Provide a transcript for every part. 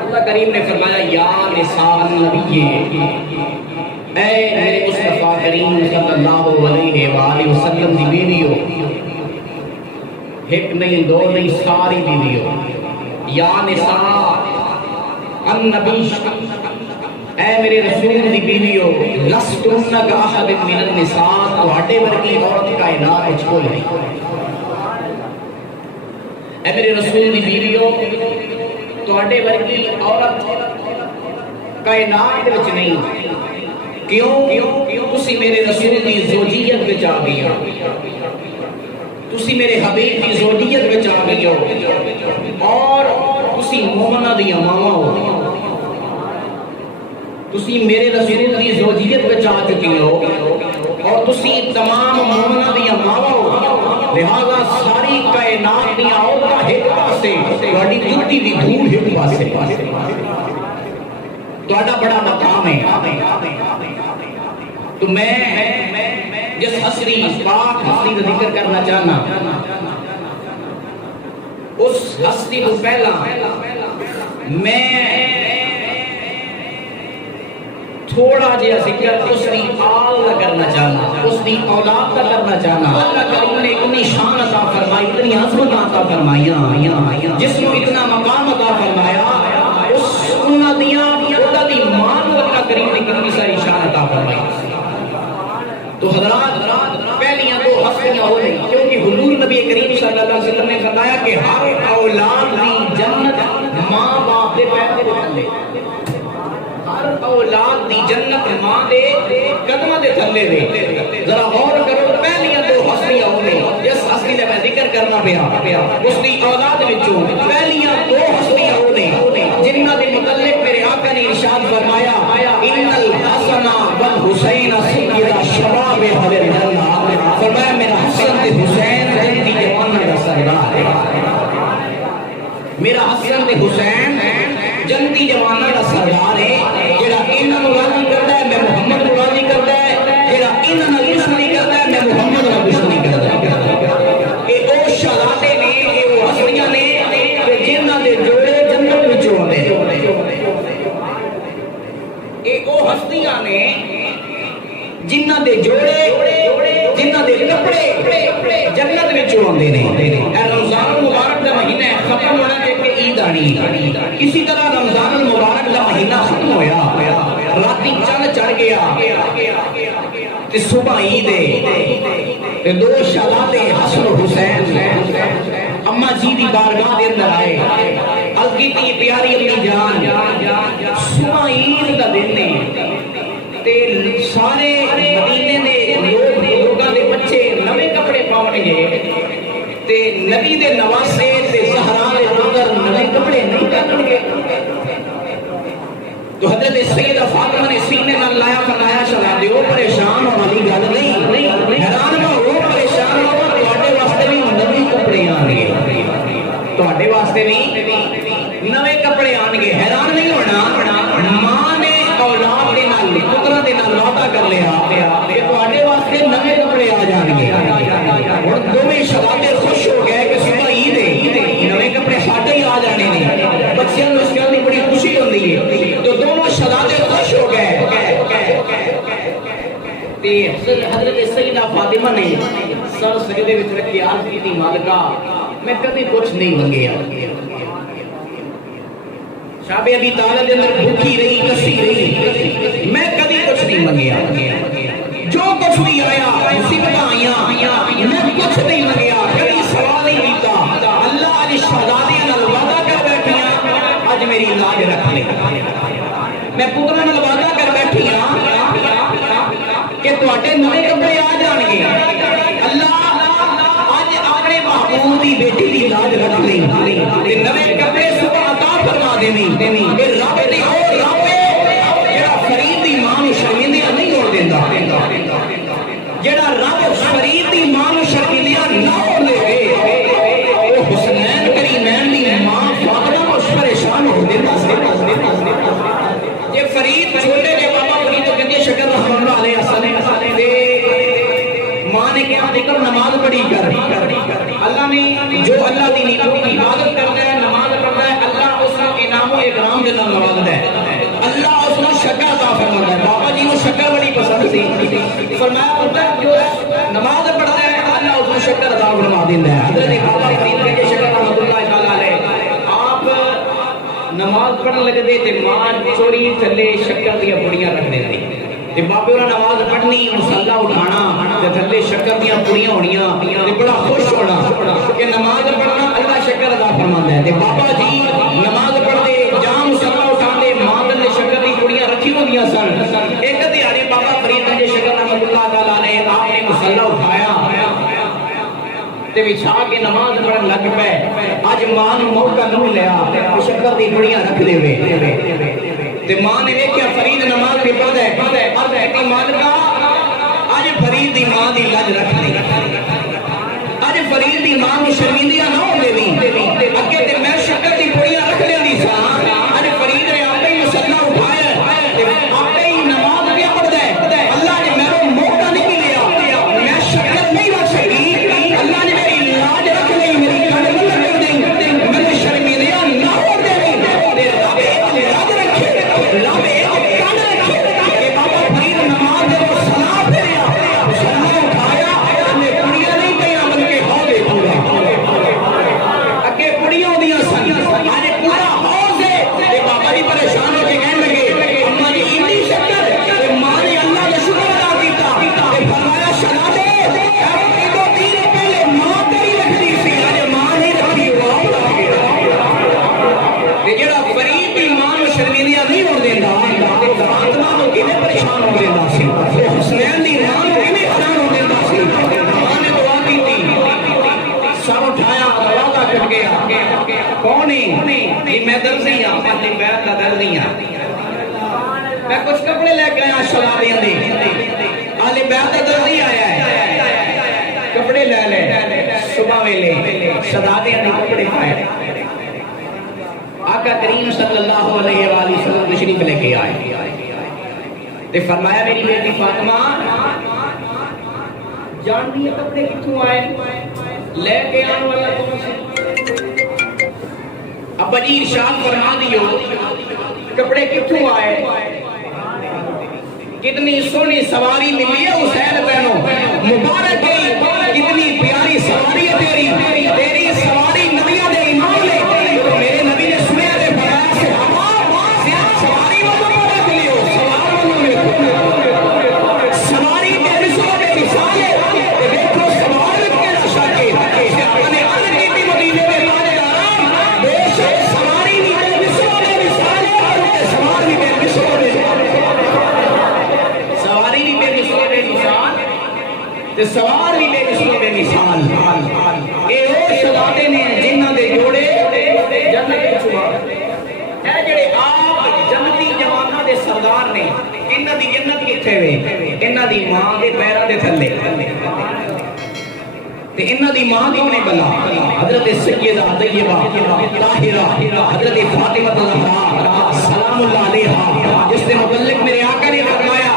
اللہ کریم نے فرمایا یا نساء النبی، اے میرے مصطفیٰ کریم صلی اللہ علیہ وآلہ وسلم دی بیویو، ایک نہیں دو نہیں ساری بیویو، یا نساء النبی، اے میرے رسول دی بیویو، لستن کاحد من النساء، تواڈے ورگی عورت کائنات وچ کوئی نہیں۔ اے میرے رسول دی بیویو، تواڈے ورگی عورت کائنات وچ نہیں۔ کیوں؟ تسی میرے رسول دی زوجیت وچ آ گئی ہو، تسی میرے حبیب دی زوجیت وچ آ گئی ہو، اور تسی مومنہ دی ماواں ہو، تسی میرے رسول دی زوجیت وچ آ چکی ہو، اور تسی تمام مومنہ دی ماواں ہو، لہذا ساری کائنات دی عورتاں ایک پاسے، تہاڈی جُتی دی دھول ایک پاسے، تہاڈا بڑا مقام ہے۔ تو میں جس حسری پاک حسری کا ذکر کرنا چاہنا، اس حسری کو پہلا میں تھوڑا جہا ذکر اس کی آل کا کرنا چاہنا، اس کی اولاد کا کرنا چاہنا۔ اللہ کریم نے اتنی شان عطا فرمائی، اتنی عظمت عطا فرمائی، جس کو اتنا مقام عطا فرمایا، اس انہاں دیاں خدا دی مان اللہ کریم نے کتنی ساری شان عطا فرمائی۔ تو حضرات پہلیاں دو ہستیاں ہو گئی، کیونکہ حضور نبی کریم صلی اللہ علیہ وسلم نے فرمایا کہ ہر اولاد دی جنت ماں باپ دے پیر دے تھلے، ہر اولاد دی جنت ماں دے قدماں دے تھلے وے۔ ذرا غور کرو، پہلیاں دو ہستیاں ہو گئی، جس ہستی دا میں ذکر کرنا پیا اس دی اولاد وچوں پہلیاں دو ہستیاں ہو گئی، جنہاں دے متعلق میرے آقا نے ارشاد فرمایا ان الحسن والحسین سیدا شباب اہل الجنہ، فرمایا میرا حسن تے حسین جنتی جواناں دا سردار ہے، میرا حسن تے حسین جنتی جواناں دا سردار ہے، جڑا انہاں نوں راضی کردا ہے میں محمد نوں راضی کردا ہے، جڑا انہاں نال دشمنی کردا ہے میں محمد نال دشمنی کردا ہے۔ اے او شہادتیں نے، اے او ہستیاں نے جنہاں دے جوڑے جنت وچوں آندے، اے او ہستیاں نے جنہاں دے جوڑے جنہاں دے کپڑے جنت وچوں آندے نے۔ اے رمضان المبارک دا مہینہ ختم ہونا تے کہ عید آنی، اسی طرح رمضان المبارک دا مہینہ ختم ہویا، راتی چند چڑھ گیا تے صبح عید ہے، دو شہزادے حسن و حسین اماں جی دی بارگاہ دے اندر آئے، عرض کیتی پیاری اپنی جان، صبح عید دا دن ہے تے سارے مدینے دے لوگاں دے بچے نویں کپڑے پاون گے تے نبی دے نواسے تے زہرا دے پتر نویں کپڑے نہیں پہنن گے۔ تو حضرت سیدہ فاطمہ نے سینے نال لایا فرمایا چلا دیو پریشان ہونے والی گل نہیں، حیران نہ ہو، پریشان ہو، تواڈے واسطے بھی نویں کپڑے آن گے، تواڈے واسطے بھی نویں کپڑے آن گے، حیران نہیں ہونا۔ ماں نے اولاد دے نال پتراں دے نال وعدہ کر لیا کہ تواڈے واسطے نویں کپڑے آ جان گے۔ ہن دوویں شہزادے خوش ہو گئے کہ صبح عید ہے، نویں کپڑے ساڈے ہی آ جانے نے، بچیاں نوں اس گل دی بڑی خوشی ہوندی ہے، تو دونوں شہزادے خوش ہو گئے تے حضرت سیدہ فاطمہ نے سر سجدے وچ رکھ کے عرض کیتی مالکا میں کبھی کچھ نہیں منگیا، شاب ابی طالب دے اندر بھوکی رہی کسی رہی، میں کبھی کچھ نہیں منگیا، جو کچھ بھی آیا مصیبتاں آئیاں میں کچھ نہیں منگیا، کبھی سوال نہیں کیتا، اللہ علی شہزادیاں نال وعدہ کر بیٹھیاں اج میری لاج رکھ لے، میں پتراں نال وعدہ کر بیٹھی ہاں کہ تواڈے نویں کپڑے آ جان گے، اللہ اج اپنے محبوب دی بیٹی دی لاج رکھ لے تے نویں کپڑے صبح عطا فرما دیویں، کہ رب دی او رب جڑا فرید دی ماں نوں شرمندہ نہیں ہون دیندا، جڑا رب فرید دی ماں نوں شرمندہ نہ ہون دے او حسنین کریمین دی ماں فاطمہ نوں پریشان ہو دیندا سی۔ یہ فرید چھوٹے نے بابا فرید گنجے شکر رحمۃ اللہ علیہ السلام ماں نے کہا دیکھو نماز پڑھی کر، اللہ نے جو اللہ دی عبادت کرتا ہے نماز پڑھتا ہے اللہ فرمایا پتہ جو نماز پڑھتا ہے اللہ اس کو شکر ادا فرما دیتا ہے. حضرت بابا فرید کے شکر رحمۃ اللہ تعالی علیہ آپ نماز پڑھن لگے تے ماں چوری تھلے شکر دیا پڑیاں رکھ دے تے بابے انہاں نماز پڑھنی مصلا اٹھانا تے تھلے شکر دیاں پڑیاں ہونیاں تے بڑا خوش ہونا کہ نماز پڑھنا اللہ شکر ادا فرماندا ہے. تے بابا جی نماز پڑھدے جام مصلا اٹھاندے ماں دے شکر دی پڑیاں رکھی ہوندیاں سن. ایک دیہڑی بابا فرید کے شکر رحمۃ اللہ تعالی نے آپ نے مصلا اٹھایا تے بچھا کے نماز پڑھن لگ پے. اج ماں نوں موقع نہیں ملیا شکر دی پڑیاں رکھ دے تے ماں نے ویکھیا فرید نماز بھی پڑھدا ہے عرض کیتی مالکا اج فرید دی ماں دی لج رکھ دی اج فرید دی ماں نوں شرمندگی نہ ہون دیویں اگے تے میں شکر دی پڑیاں رکھ لیندی ساں اج فرید نے آپے ہی مصلا اٹھایا تے آپے ہی نماز بھی پڑھدا ہے. اللہ نے میرے موقع نہیں ملیا میں شکر نہیں رکھ سکی اللہ نے میری لاج رکھ لی میری گل نہیں لگ دی میں شرمندگی نہ ہون دیویں تے رب لاج رکھے رب ایک کان رکھے کہ بابا فرید نماز دے سلام پھریا سلام اٹھایا نے پڑیاں نہیں پڑیاں بلکہ ہو گئے پورا اگے پڑیاں ہوندیاں سن اج پورا ہو گئے تے بابا جی پریشان ہو کے کہن لگے اما جی اتنی شکر تے ماں نے اللہ دا شکر ادا کیتا تے فرمایا شہادے دو دن پہلے ماں تیری رکھنی سی اج ماں نہیں رکھی تے جڑا فرید دی ماں نوں شرمندگی نہیں ہون دیندا تے فاطمہ نوں کیویں پریشان ہون دیندا سی تے حسین دی ماں نوں کیویں حیران ہون دیندا سی. ماں نے دعا کیتی سر اٹھایا وعدہ کر گیا کون ہے یہ میں درزی ہاں اپنی بیعت دا درزی ہاں میں کچھ کپڑے لے کے آیا شلابیاں دے اہل بیعت دا درزی آیا ہے کپڑے لے لے صبح ویلے شہزادیاں دے کپڑے پائے آقا کریم صلی اللہ علیہ وآلہ وسلم تشریف لے کے آئے تے فرمایا میری بیٹی فاطمہ جان دی کپڑے کتھوں آئے لے کے آنے والا کون سی ابا جی ارشاد فرما دیو کپڑے کتھوں آئے کتنی سونی سواری ملی ہے حسین بہنوں مبارک گئی کتنی پیاری سواری ہے تیری تیری سواری نبیوں دے امام لے تو میرے نبی نے سنیا دے فرمایا سواری وہ مبارک لیو سواری بے مثال بے مثال ہے دیکھو سوار کے نشا کے اپنے عرض کی بھی مدینے میں پانے دارا بے شک سواری بھی بے مثال ہے اور سوار بھی بے مثال سواری بھی بے مثال بے مثال تے سوار بھی بے مثال بے مثال اے او شہزادے نے جنہاں دے جوڑے جنت چھوا اے جڑے آپ جنتی جواناں دے سردار نے انہاں دی جنت کتھے وے انہاں دی ماں دے پیراں دے تھلے تے انہاں دی ماں دی نے بلا حضرت سیدہ طیبہ طاہرہ حضرت فاطمہ الزہرا سلام اللہ علیہا جس سے متعلق میرے آقا نے فرمایا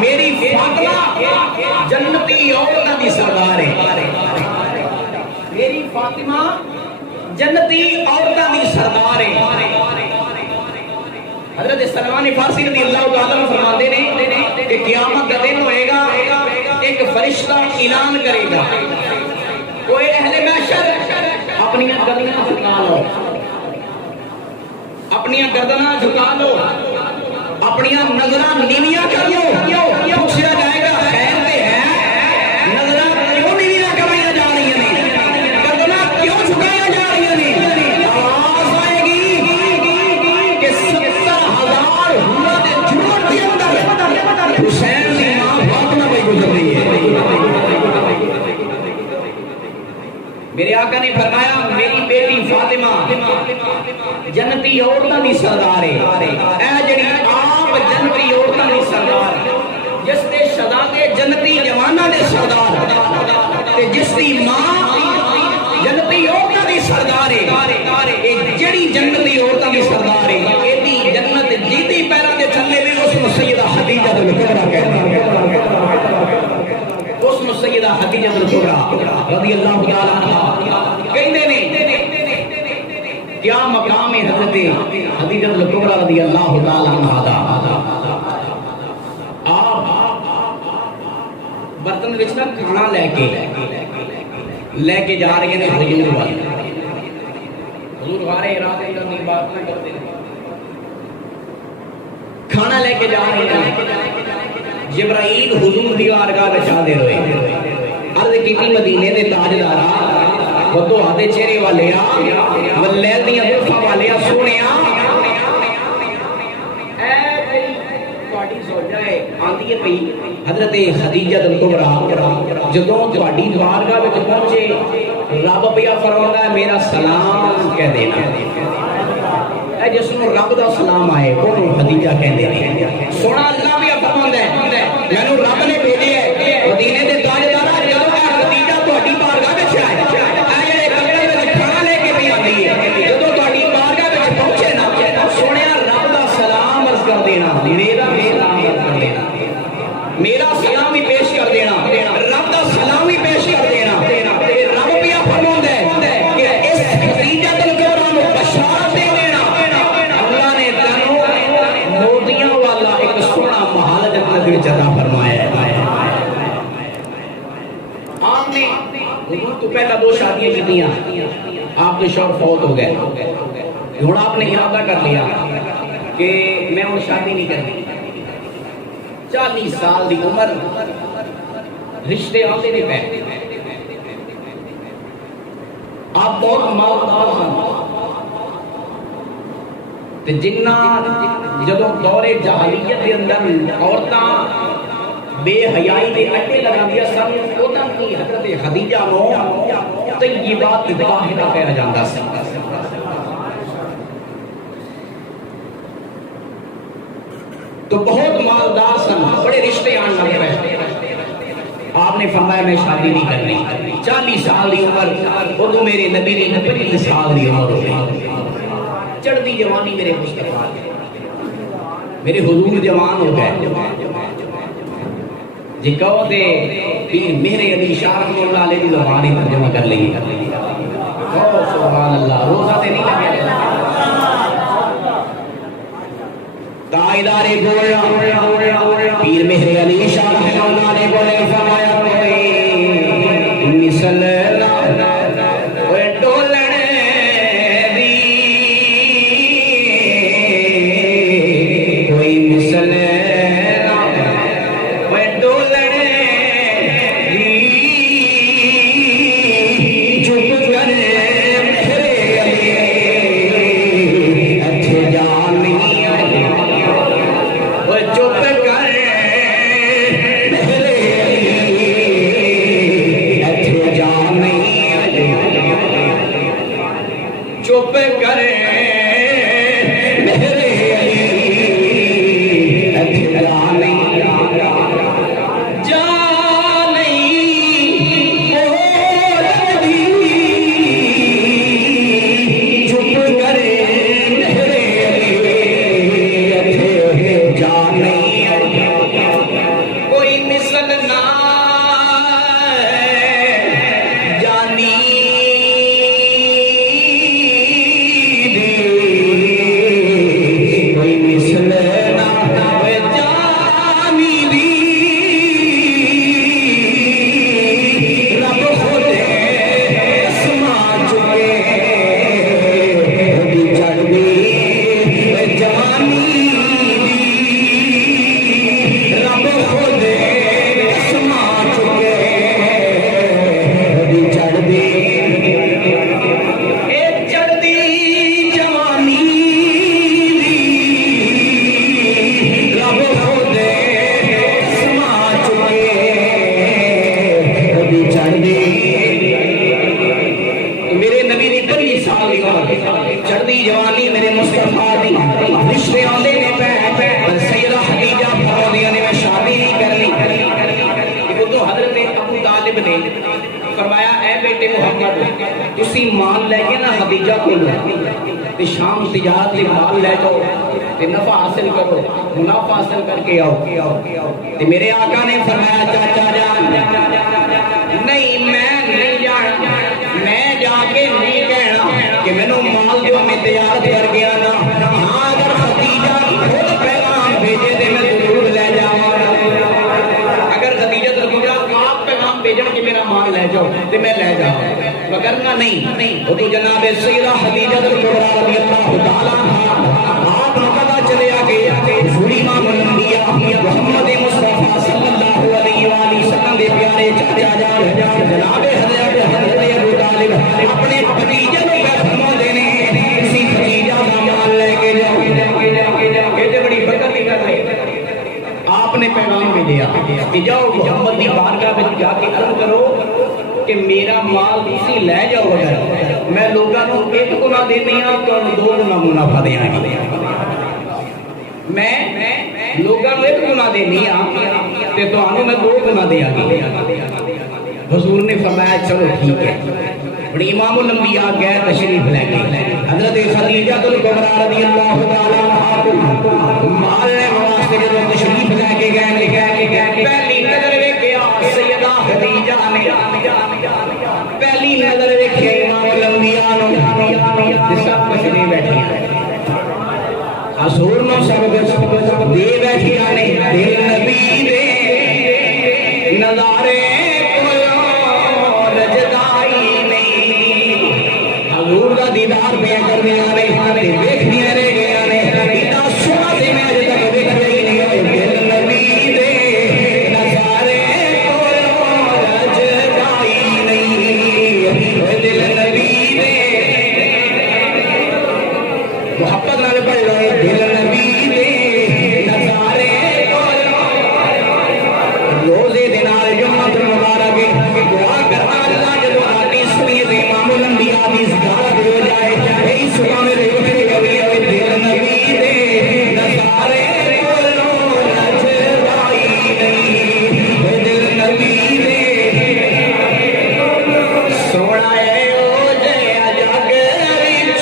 میری فاطمہ جنتی عورتاں دی سردار ہے میری فاطمہ جنتی عورتاں دی سردار ہے. حضرت سلمان فارسی رضی اللہ تعالیٰ عنہ فرماتے ہیں کہ قیامت کا دن ہوئے گا ایک فرشتہ اعلان کرے گا کوئی اہل محشر اپنی گردناں جھکا لو اپنی گردناں جھکا لو اپنی نظراں نیویاں کر لو پوچھا جائے گا خیر تے ہے نظراں کیوں نیویاں کرائیاں جا رہی ہیں گردناں کیوں جھکائیاں جا رہی ہیں آواز آئے گی کہ 70,000 ہورا دے جھوٹ کے اندر حسین کی ماں فاطمہ پہ گزر رہی ہے. میرے آقا نے فرمایا میری بیٹی فاطمہ جنتی عورتاں دی سردار ہے اے جڑی آپ جنتی عورتاں دی سردار جس دے شہزادے جنتی جواناں دے سردار تے جس دی ماں جنتی عورتاں دی سردار ہے اے جڑی جنتی عورتاں دی سردار ہے ایڈی جنت جیتی پیراں دے تھلے بھی اس نوں سیدہ خدیجہ الکبریٰ کہتے ہیں اس نوں سیدہ خدیجہ الکبریٰ رضی اللہ تعالیٰ عنہ کہندے نے کیا مقام ہے حضرت خدیجہ الکبریٰ رضی اللہ تعالیٰ عنہ دا آپ وچ نا کھانا لے کے جا رہے ہیں حضور والے. حضور وارے ارادے کرنے بات نہ کرتے, کھانا لے کے جا رہے ہیں. جبرائیل حضور دی بارگاہ وچ آندے ہوئے عرض کیتی مدینے دے تاجدارا وہ تو آدھے چہرے والے آ واللیل دیاں زلفاں والے آ سونیا اے تیری تہاڈی زوجہ ہے آندی ہے پئی حضرت خدیجہ الکبریٰ جدوں تہاڈی بارگاہ وچ پہنچے رب پیا فرماتا ہے میرا سلام کہہ دینا. اے جس نوں رب دا سلام آئے اونوں خدیجہ کہندے نے. سونا اللہ پیا فرماتا ہے مینوں رب نے بھیجے ہے مدینے دے تاجدارا جدوں اے خدیجہ تہاڈی بارگاہ وچ آئے اے جڑے کمرے وچ کھانا لے کے پئی آندی ہے جدوں تہاڈی بارگاہ وچ پہنچے نا سونیا رب دا سلام عرض کر دینا میرا سلام عرض کر دینا میرا سلام ہی پیش کر دینا رب دا سلام ہی پیش کر دینا. رب پیا فرماتا ہے کہ اس خدیجہ الکبریٰ نوں بشارت دے دینا اللہ نے تینوں موتیاں والا ایک سونا محل جنت وچ عطا فرمایا ہے. آپ نے حضور تو پہلا 2 شادیاں کیتیاں آپ کے شوہر فوت ہو گئے ہن آپ نے ارادہ کر لیا کہ میں ہن شادی نہیں کرنی. 40 سال دی عمر رشتے آتے نہیں پے آپ بہت مالدار ہیں تے جنہ جدوں دور جاہلیت دے اندر عورتاں بے حیائی دے اڈے لگاندیاں سن انہاں کی حضرت خدیجہ نوں طیبات طاہرہ کہا جاندا سی. تو بہت مالدار سن بڑے رشتے آن لگ پے. آپ نے فرمایا میں شادی نہیں کرنی. 40 سال دی عمر ادو میرے نبی دی 25 سال دی عمر ہو گئی. چڑھتی جوانی میرے مصطفیٰ میرے حضور جوان ہو گئے. جی کہو تے پیر مہر علی شاہ رحمۃ اللہ علیہ دی زبان ہی ترجمہ کر لیں. سبحان اللہ روزہ تے نہیں لگے تائیدار گویا پیر مہر علی شاہ رحمۃ اللہ علیہ بولے فرمایا کوئی مثل کوئی ڈولن دی کوئی مثل کوئی ڈولن دی چپ کر مہر علی اچھے جانی چپ کر چپ کر چڑھتی جوانی میرے مصطفیٰ دی رشتے آندے نے پہ سیدہ خدیجہ فرماندیاں نے میں شادی نہیں کرنی. تو حضرت ابو طالب نے فرمایا اے بیٹے محمد تسی مال لے کے نا خدیجہ کو تے شام تجارت لے مال لے جاؤ تے نفع حاصل کرو منافع حاصل کر کے آؤ. تے میرے آقا نے فرمایا چاچا جان نہیں میں نہیں جانا میں جا کے نہیں کہنا کہ میں نے مال جو میں تجارت کر گیا نا. ہاں اگر خدیجہ خود پیغام بھیجے تے میں ضرور لے جاؤں. اگر خدیجہ آپ پیغام کرنا نہیں. وہ تو جناب سیدہ خدیجہ کبریٰ رضی اللہ تعالیٰ عنہا آپ کو پتہ چلیا کہ امام الانبیاء محمد مصطفیٰ صلی اللہ علیہ وآلہ وسلم کے پیارے چچا جناب حضرت ابو طالب اپنے بھتیجے کو فرما دینے کسی بھتیجا کا مال لے کے جاؤ. یہ بڑی برکت کی گل ہے. آپ نے پیغام بھی دیا کہ جاؤ محمد کی بارگاہ میں جا کے عرض کرو کہ میرا مال تسی لے جاؤ. اگر میں لوگوں کو ایک گنا دینی ہوں تو دو گنا منافع دیا گی. میں لوگوں کو ایک گنا دینی ہوں تو میں دو گنا دیا گی. حضور نے فرمایا چلو ٹھیک ہے. امام الانبیاء گئے تشریف لے کے حضرت خدیجہ کبریٰ رضی اللہ تعالیٰ عنہا مال نے واسطے جو تشریف لے کے گئے پہلی نظر ویکھیا سیدہ خدیجہ نے پہلی نظر ویکھیا امام الانبیاء نے سب کچھ دے بیٹھی حضور نو سب کچھ دے بیٹھی نے دل نبی دے نظارے حضور کا دیدار پہ کرنے آنے دیکھنی رہ گیا نے اتنا سونا دے میں اج تک دیکھ رہی نہیں ہوئے. دل نبی دے نظارے کو رجدائی نہیں. دل نبی دے محبت نال پڑھ لو. دل نبی دے نظارے کو روزے دینار جمعہ مبارک دعا کرنا اللہ جب آتی سنی دے امام الانبیاء دی زیارت ہو جائے. اے سبحان اللہ دل نبی دے نظارے کو رجدائی نہیں. دل نبی دے سونا ہے او جے جگ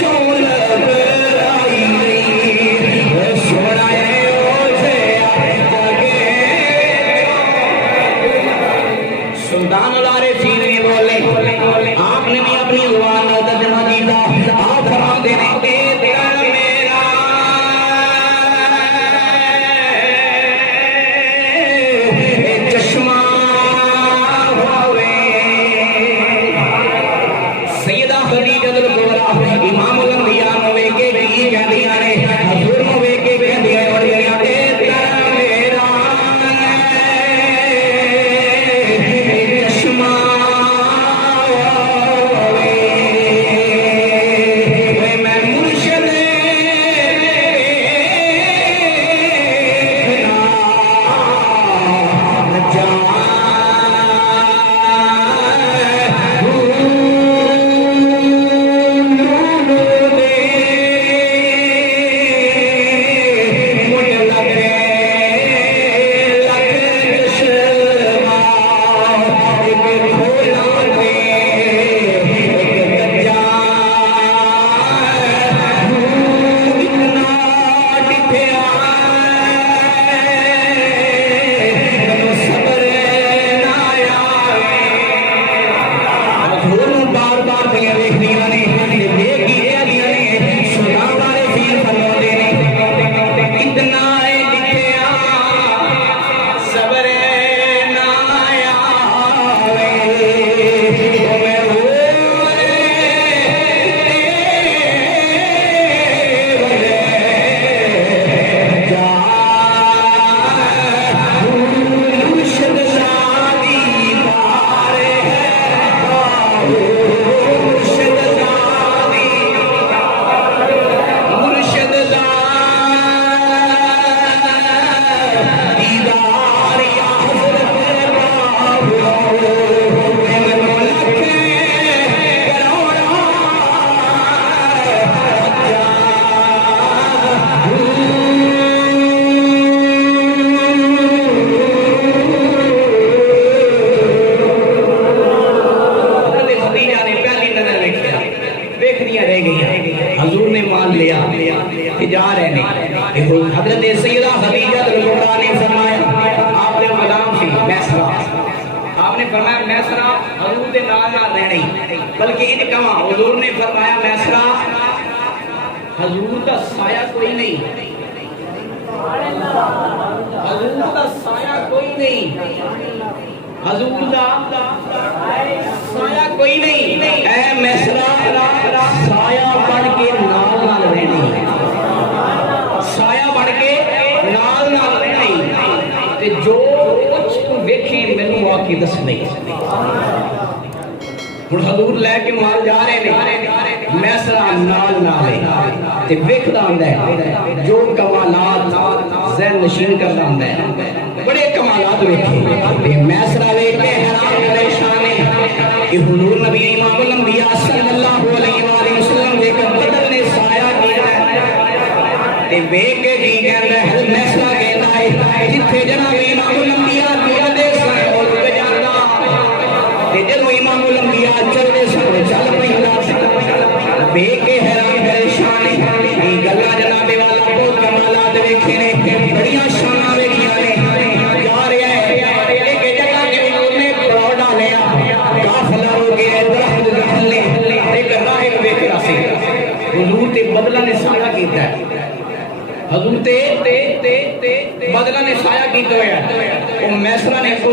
چون لبرائی نہیں. سونا ہے او جے جگ سلطان العارفین نے بولے آپ نے بھی اپنی زبان میں ترجمہ کیا. آپ فرما دینے کے تیرا میرا چشمہ ہوئے. سیدہ خدیجہ کبریٰ امام الانبیاء نو ویکھ کے کی کہندیاں نے حضور نو ویکھ کے کہندیاں تیرا میرا چشمہ جا رہے ہیں. حضرت سیدہ خدیجہ کبریٰ نے فرمایا آپ نے غلام سی میسرا آپ نے فرمایا میسرا حضور دے نال نہ رہنی بلکہ ان کما حضور نے فرمایا میسرا حضور کا سایہ کوئی نہیں حضور کا سایہ کوئی نہیں حضور دا سایہ کوئی نہیں، اے میسرا سایہ بن کے نال نال رہنی، سایہ بن کے نال نال رہنی، تے جو کچھ تو ویکھی مینوں آ کے دس نہیں۔ ہن حضور لے کے مال جا رہے نے، میسرا نال نال تے ویکھدا ہوندا ہے جو کمالات ذہن نشین کردا ہوندا ہے، بڑے کمالات ویکھے تے میسرا ویکھ کے حیران پریشان ہے کہ حضور نبی امام الانبیاء صلی اللہ علیہ وآلہ وسلم دے بدل نے سایہ کیتا تے ویکھ کے کی کہندا ہے، میسرا کہندا ہے جتھے جناب امام الانبیاء دے سایہ ہو جاندا تے جدوں امام الانبیاء چلدے سن چل پیندا ویکھ کے حیران پریشان ہے، یہ گلاں جناب والا بہت کمالات ویکھے نے، بڑیاں شاناں ویکھیاں نے، جا رہا ہے ایک جگہ کے حضور نے پڑاؤ ڈالیا، قافلہ ہو گیا درخت دے تھلے، ایک راہب ویکھ رہا سی، حضور تے بدلہ نے سایہ کیتا ہے، حضور تے بدلہ نے سایہ کیتا ہے، وہ میسرا نے کو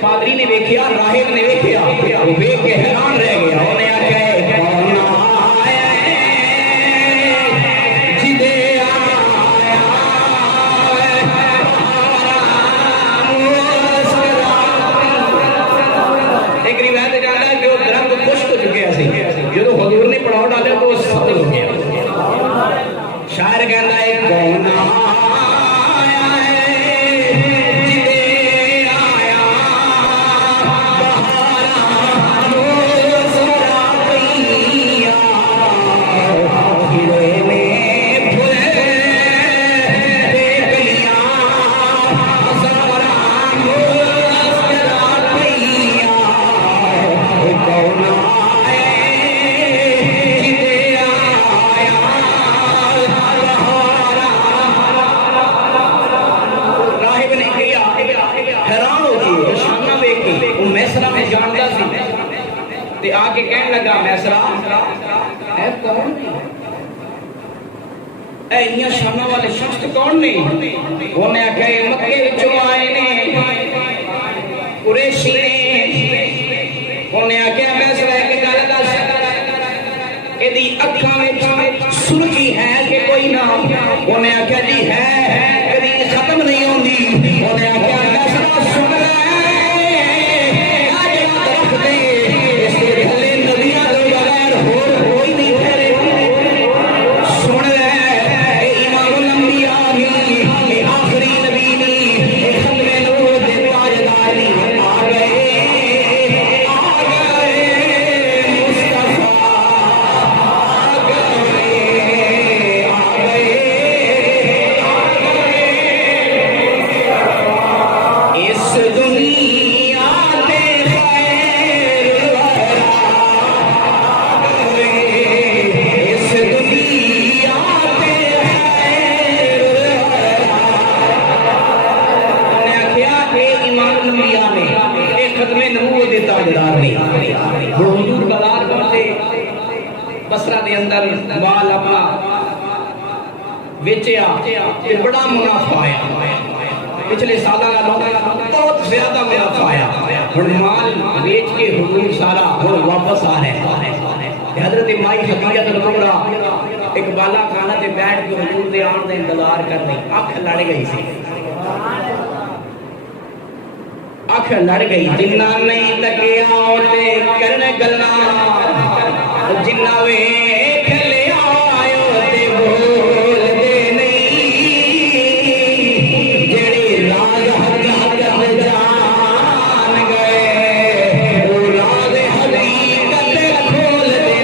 پادری نے ویکھیا، راہب نے ویکھیا، وہ ویکھ کے حیران رہ گیا، انہیں آکھیا کون آیا جدے ایک روایت جانا ہے کہ وہ درخت خشک ہو چکے سی، جدوں حضور نے پڑاؤ ڈالیا تو وہ ستر ہو گیا۔ شاعر کہندا ہے کون آیا ہے جدے آیا بہاراں مسکرا پئیاں، ہیرے میں پھل دے گلیاں ہزاراں مسکرا پئیاں، کون آیا جدے آیا راہب نے کیا حیران ہو گئی شانہ دیکھ کے، وہ میسرا میں جانتا سی تے آ کے کہنے لگا میسرا اے کون اے انہاں شانہ والے شخص کون نے؟ انہیں آکھیا یہ مکے وچوں آئے نے قریشی نے، انہیں آکھیا میسرا ایک گل دس ایدی اکھاں وچ سرخی ہے کہ کوئی نہ؟ انہیں آکھیا جی ہے کبھی ختم نہیں ہوندی، انہیں آکھیا میسرا سن لے اج درخت دے اس دے تھلے ندیاں تو بغیر ہور کوئی نہیں ٹھہرے، سن لے اے امام الانبیاء نی، اے آخری نبی نی، اے ختم نبوت دے تاجدار نی، آ گئے مصطفیٰ، آ گئے اس دنیا تے خیر الورا، اس دنیا تے خیر الورا، انہیں آکھیا اے امام الانبیاء نے، اے ختم نبوت دے تاجدار نے، حضور قرار کرتے بصرہ دے اندر مال اپنا ویچیا تے بڑا منافع آیا، پچھلے سالہ کا بہت زیادہ منافع آیا، ہن مال بیچ کے حضور سارا ہن واپس آ رہے ہیں۔ حضرت مائی خدیجہ الکبریٰ ایک بالا خانہ تے بیٹھ کے حضور دے آن دا انتظار کر رہی، اکھ لڑ گئی سی، اکھ لڑ گئی، جنہ نہیں تکیا تے کرن گلاں، جنہ ویکھ لیا تے بول دے نہیں، جڑی راز حقیقت جان گئے وہ راز حقیقت کھول دے۔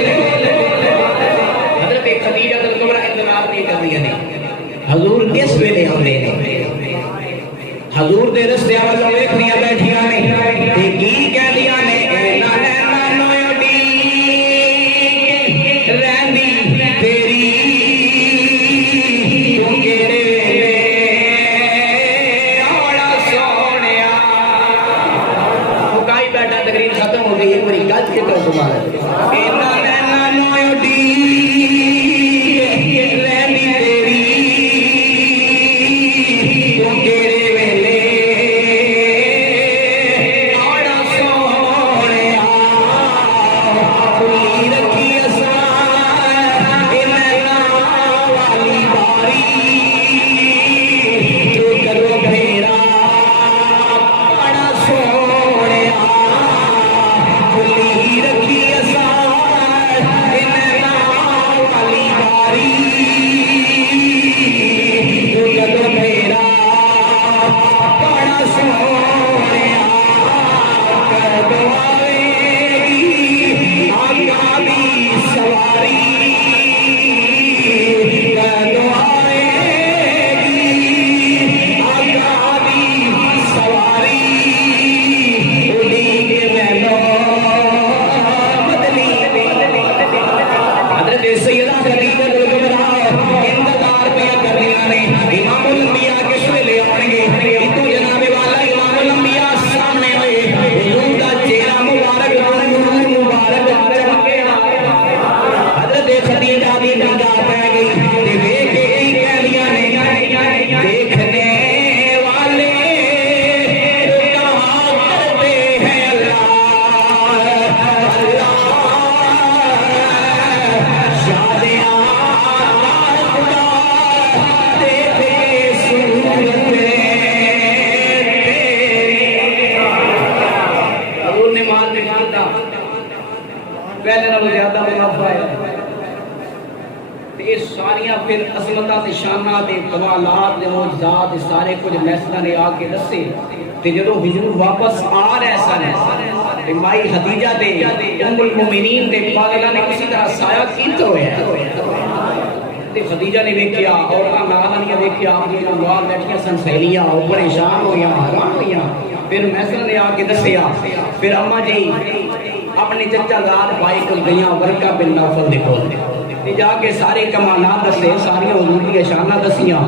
حضرت خدیجہ الکبریٰ انتظار نہیں کر رہی نے، حضور کس ویلے آندے نے، حضور دے رستے والوں ویکھنیاں بیٹھیاں نے تے کی کہندیاں نے اینا نینا نویڈی رہندی تیری تو کیڑے آڑا سونیا، مکائی بیٹھا تقریر ختم ہو گئی، ایک بڑی گج کے تو تمہارا اینا نینا نویڈی رہندی تیری تو کیڑے تے شاناں تے کمالات تے معجزات تے سارے کچھ محسن نے آ کے دسے تے جدوں حضور واپس آ رہے سن تے مائی خدیجہ تے ام المومنین تے پاگلاں نے کسی طرح سایہ کیتا ہویا تے خدیجہ نے ویکھیا عورتاں نال نے ویکھیا اپنی نال بیٹھیاں سن سہیلیاں او پریشان ہویاں حیران ہویاں پھر محسن نے آ کے دسیا پھر اما جی اپنے چچا زاد بھائی کول گئیاں ورقہ بن نوفل دے کول تے جا کے سارے کمالات دسے ساری حضور دی شاناں دسیاں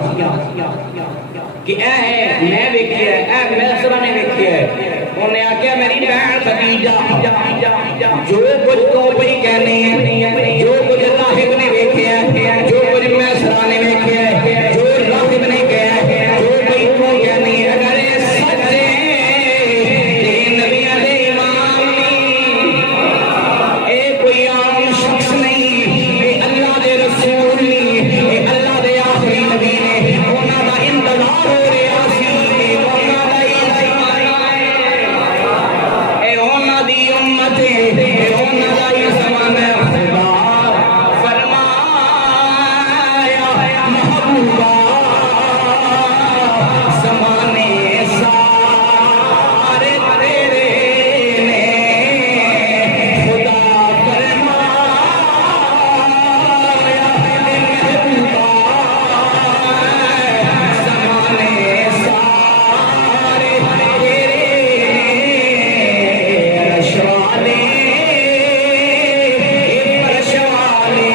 کہ اے ہے میں ویکھیا اے محسن نے ویکھیا انہیں آکھیا میری بہن خدیجہ جو کچھ تو پئی کہنے ہیں جو کچھ راہب نے ویکھیا جو کچھ محسن نے ویکھیا جو راہب نے کہا ہے جو کوئی تو کہنے ہے اگر یہ سچ ہے تے نبی علیہ امام اے کوئی عام شخص نہیں اے اللہ دے رسول نہیں اے اللہ دے آخری نبی نے انہاں دا انتظار ہو رہا سی انہاں دا اے انہاں دی امت اے انہاں دا یہ زمانہ خدا فرمایا محبوبہ زمانے سارے تیرے نے خدا فرمایا محبوبہ زمانے سارے تیرے رشوالے پرشوالے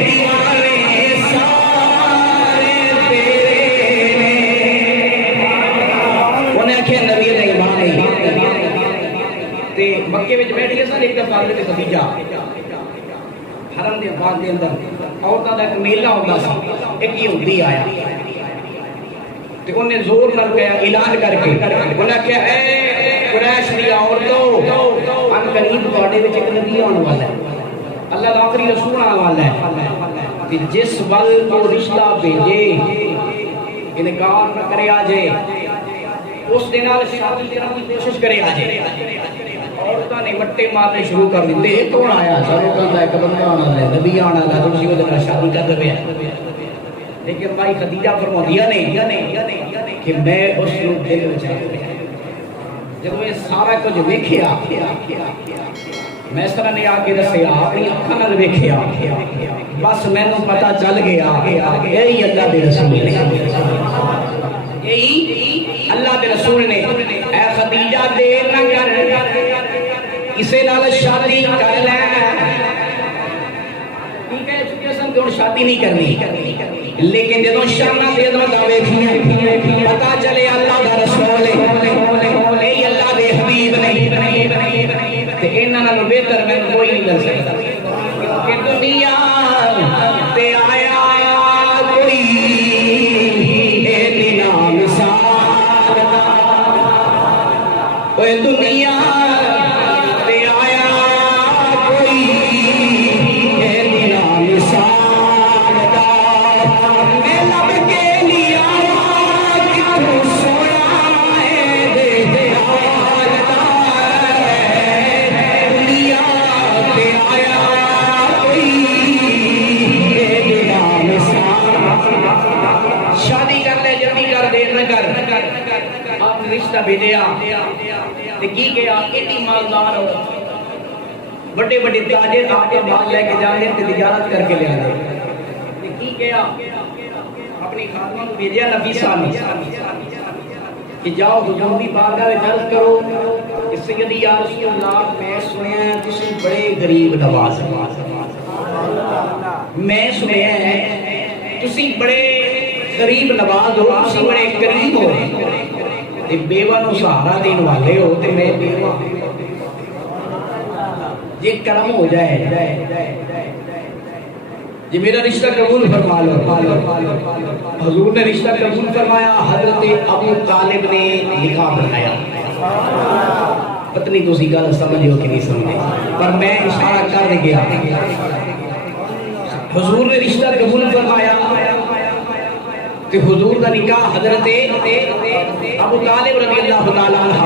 دیوانے سارے تیرے انہیں آکھیا نبی علیہ ایمان تے مکے وچ بیٹھے سن ایک دفعہ حضرت خدیجہ حرم دے باغ دے اندر عورتاں دا ایک میلہ ہوندا سی ایک یہودی آیا تے انہیں زور نال کہا اعلان کر کے انہیں کہا اے قریش دی عورتوں ان قریب تواڈے وچ ایک نبی آنے والا ہے اللہ دا آخری رسول آنے والا ہے کہ جس ول کو رشتہ بھیجے انکار نہ کرے آجے اس دے نال شادی کرنے کی کوشش کرے آجے عورتاں نے مٹے مارنے شروع کر دیتے یہ کون آیا سارے کہتا ہے ایک بندہ آنا ہے نبی آنا ہے تسی وہ دے شادی کر دے لیکن بھائی خدیجہ فرمایا نہیں کہ میں اس نو دل وچ جب یہ سارا کچھ ویکھیا میں اس طرح نے آ کے دسیا اپنی اکھاں نال ویکھیا بس مینوں پتہ چل گیا یہی اللہ دے رسول نے یہی اللہ دے رسول نے اے خدیجہ دیر نہ کر کسے نال شادی کر لے ٹھیک ہے چونکہ سن کہ شادی نہیں کرنی لیکن جدوں شانہ دے دو دعوے تھی پتہ چلے اللہ دا رسول ہے اے اللہ دے حبیب نہیں تے انہاں نال بہتر میں کوئی نہیں کر سکتا کہ دنیا تے آیا کوئی اے دینا مثال اوے دنیا تے آیا کوئی اے دینا مثال میں لب کے لیا کتوں سویا ہے دے حال دنیا تے آیا کوئی اے دینا مثال شادی کر لے جلدی کر دیر نہ کر آپ نے رشتہ بھیجیا تے کی گیا ایڈی مالدار ہو بڑے بڑے تاجر آپ کے بعد لے کے جانے تے تجارت کر کے لے آنے تے کی گیا اپنی خادمہ کو بھیجیا نفیسہ نے کہ جاؤ حضور دی بارگاہ میں عرض کرو کہ سیدی یا رسول اللہ میں سنیا ہے تسی بڑے غریب نواز میں سنیا ہے تسی بڑے غریب نواز ہو تسی بڑے قریب ہو تے بیوہ نو سہارا دین والے ہو تے میں بیوہ یہ کرم ہو جائے یہ میرا رشتہ قبول فرما لو حضور نے رشتہ قبول فرمایا حضرت ابو طالب نے نکاح پڑھایا پتنی تو سی گل سمجھے ہو کہ نہیں سمجھے پر میں اشارہ کر گیا حضور نے رشتہ قبول فرمایا کہ حضور کا نکاح حضرت ابو طالب رضی اللہ تعالیٰ عنہ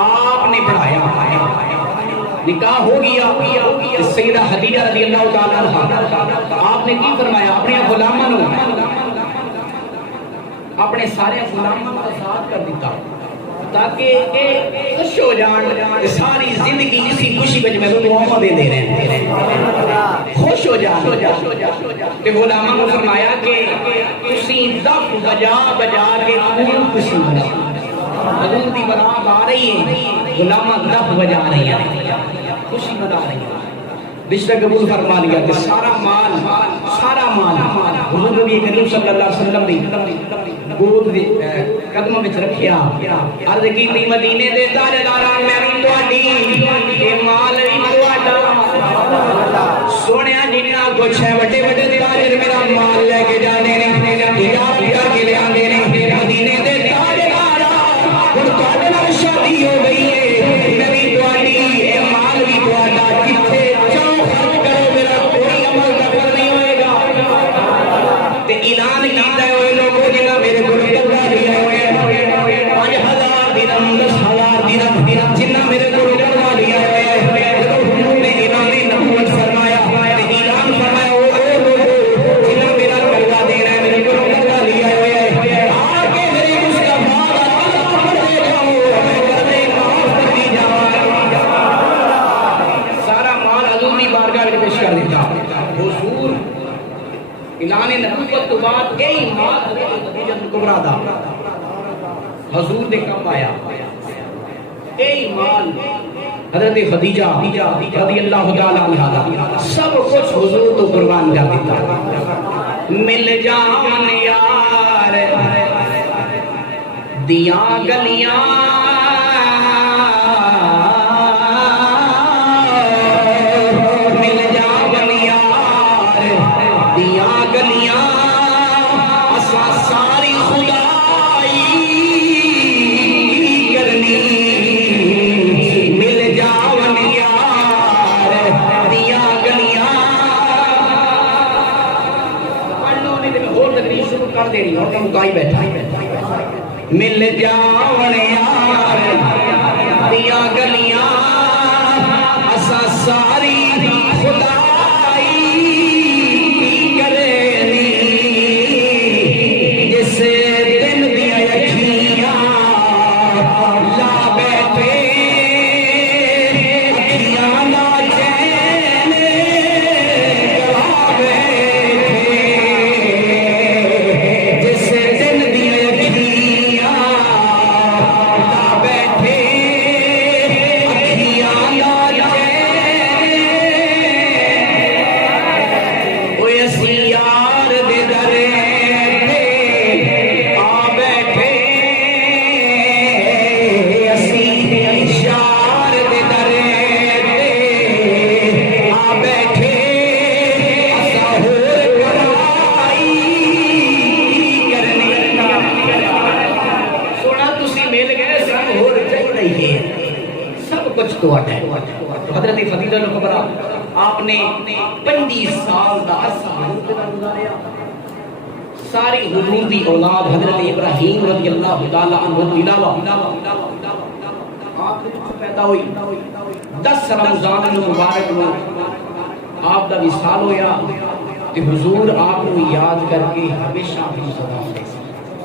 آپ نے پڑھایا نکاح ہو گیا سیدہ خدیجہ رضی اللہ تعالیٰ عنہ آپ نے کی فرمایا اپنے غلاموں اپنے سارے غلاموں کو آزاد کر دیتا تاکہ خوش ہو جان ساری زندگی اسی خوشی میں دعا دے رہے ہیں خوش ہو جان کہ غلاموں کو فرمایا کہ تسی دف بجا بجا کے خوب خوشی مناؤ حضور دی برات آ رہی ہے غلامہ دف بجا رہی ہیں خوشی منا رہی ہیں رشتہ قبول فرما لیا کہ سارا مال حضور نبی کریم صلی اللہ علیہ وسلم نے گود قدموں میں رکھیا عرض کی مدینے دے تاجداران میں بھی تواڈی اے مال بھی تواڈا سونیا جنہاں کچھ ہے بڑے بڑے تاجر میرا مال لے کے جانے نے تجارت کر کے لے آندے نے مدینے دے تاجداران ہن تواڈے نال شادی ہو گئی ہے میں بھی تواڈی اے مال بھی تواڈا کتھے اعلان کیتا ہے وہ لوگوں جنہاں میرے کو کروا دیا ہے 5000 درہم 10000 درہم جنہاں میرے کو کروا دیا ہے حضور نے اعلان نبوت فرمایا اعلان فرمایا وہ لوگ جنہاں میرا کروا دینا ہے میرے کو کروا دیا ہے آگے میرے مصطفیٰ کا پڑھے جاؤ میں کرنے معاف کر دی جاؤں سارا مال حضور کی بارگاہ میں پیش کر دیتا حضور اعلان نبوت تو بعد کئی مال حضرت خدیجہ کبریٰ دا حضور دے کم آیا کئی مال حضرت خدیجہ رضی اللہ تعالیٰ عنہا دا سب کچھ حضور تو قربان کر دیتا مل جان یار دیا گلیاں مل جاون یار دیا گلیاں اسا ساری خدائی کرنی جس دن دیا اکھیاں لا بیٹھے اکھیاں لا چین کرا بیٹھے جس دن دیا اکھیاں لا بیٹھے اکھیاں لا چین اوے اسی یار دے درے حضرت خدیجہ کبریٰ آپ نے 25 سال دا عرصہ حضور کے نال گزاریا ساری حضور دی اولاد حضرت ابراہیم رضی اللہ تعالی عنہ علاوہ آپ کو پیدا ہوئی 10 رمضان مبارک میں آپ دا وصال ہویا تے حضور آپ کو یاد کر کے ہمیشہ بھی سلام دے